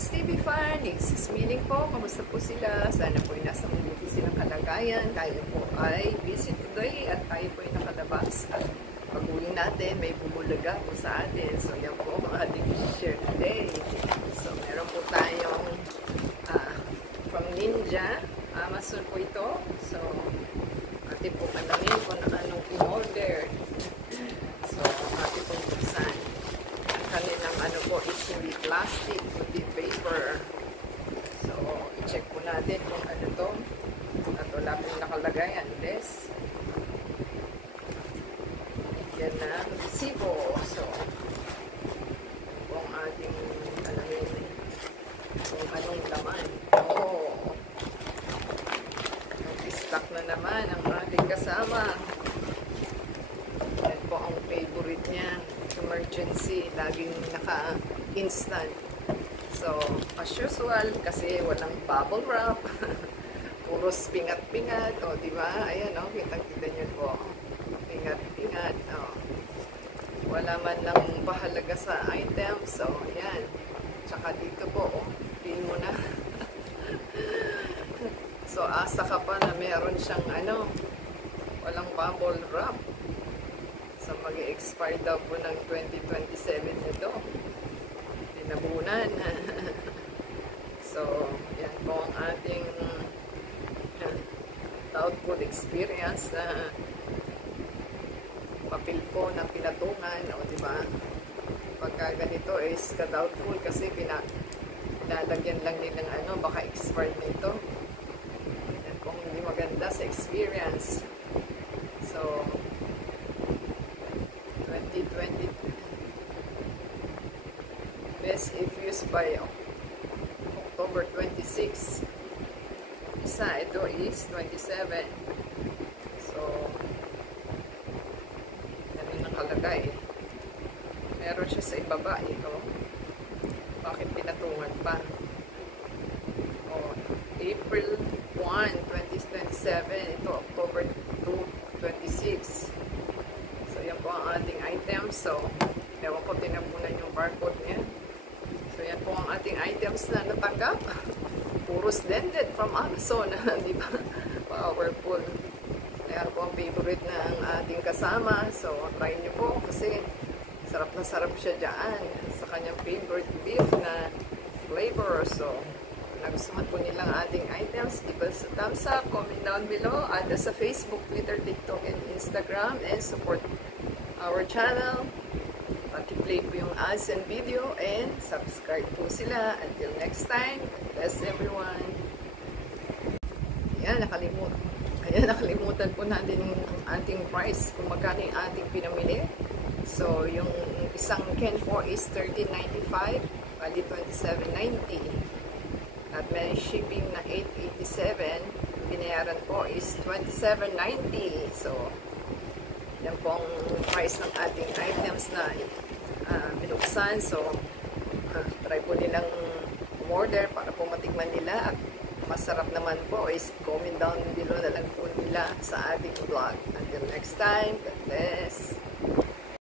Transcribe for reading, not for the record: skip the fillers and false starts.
It's TV Fan, smiling po, kamusta po sila? Sana po ay nasa mabuti silang kalagayan. Tayo po ay busy today at tayo po ay nakalabas. At pag-uwi natin, may bumulaga po sa atin. So yan po ang ating share today. So meron po tayong from Ninja, Amazon po ito. So atin po kanangin kung anong in-order. So atin po buksan. Kanilang ano po is hindi plastic, kundi paper. So, i-check po natin kung ano to. At wala pong nakalagay, unless yan na, resibo. So, kung ating alamin kung anong laman. Oh, nag-stock na naman ang ating kasama. Yan po ang favorite niya. Emergency, laging naka-instant. So, as usual, kasi walang bubble wrap, puros pingat-pingat, o, diba? Ayan, o, kitang-kita nyo po. Pingat-pingat, o. Wala man lang pahalaga sa item, so, ayan. Tsaka dito po, o, pili mo na. So, asa ka pa na meron siyang, ano, walang bubble wrap. So, mag-expire daw po ng 2027 nito. Tinabunan. So, yan po ang ating doubtful experience na papel po na pinatungan. O, diba? Pagka ganito is ka-doubtful kasi pinalagyan lang nilang ano, baka expired nito. Yan po hindi maganda sa experience. So, 2020 best if used by October 26. Isa, ito is 27. So, yan yung nakalagay. Meron siya sa ibaba ito. Bakit pinatungan pa? Oh, April 1, 2027. Ito, October 2, 26. Yan po ang ating items. So, ewan ko, tinapunan yung barcode niya. So, yan po ang ating items na natanggap. Puros blended from Amazon. Di ba? Powerful. Kaya po ang favorite na ang ating kasama. So, try nyo po kasi sarap na sarap siya dyan sa kanyang favorite beef na flavor. So, nagustuhan po nilang ating items, give us a thumbs up, comment down below, add us sa Facebook, Twitter, TikTok, and Instagram, and support our channel. Paki-play po yung ads and video, and subscribe po sila. Until next time, God bless everyone. Ayan, nakalimutan po natin ang ating price, kung magkano yung ating pinamili. So, yung isang Ken 4 is $13.95, bali $27.90. At may shipping na $8.87. Binayaran po is $27.90. So, yan po ang price ng ating items na binuksan. So, try po nilang order para po matikman nila. At masarap naman po is comment down below na lang po nila sa ating vlog. Until next time, God bless.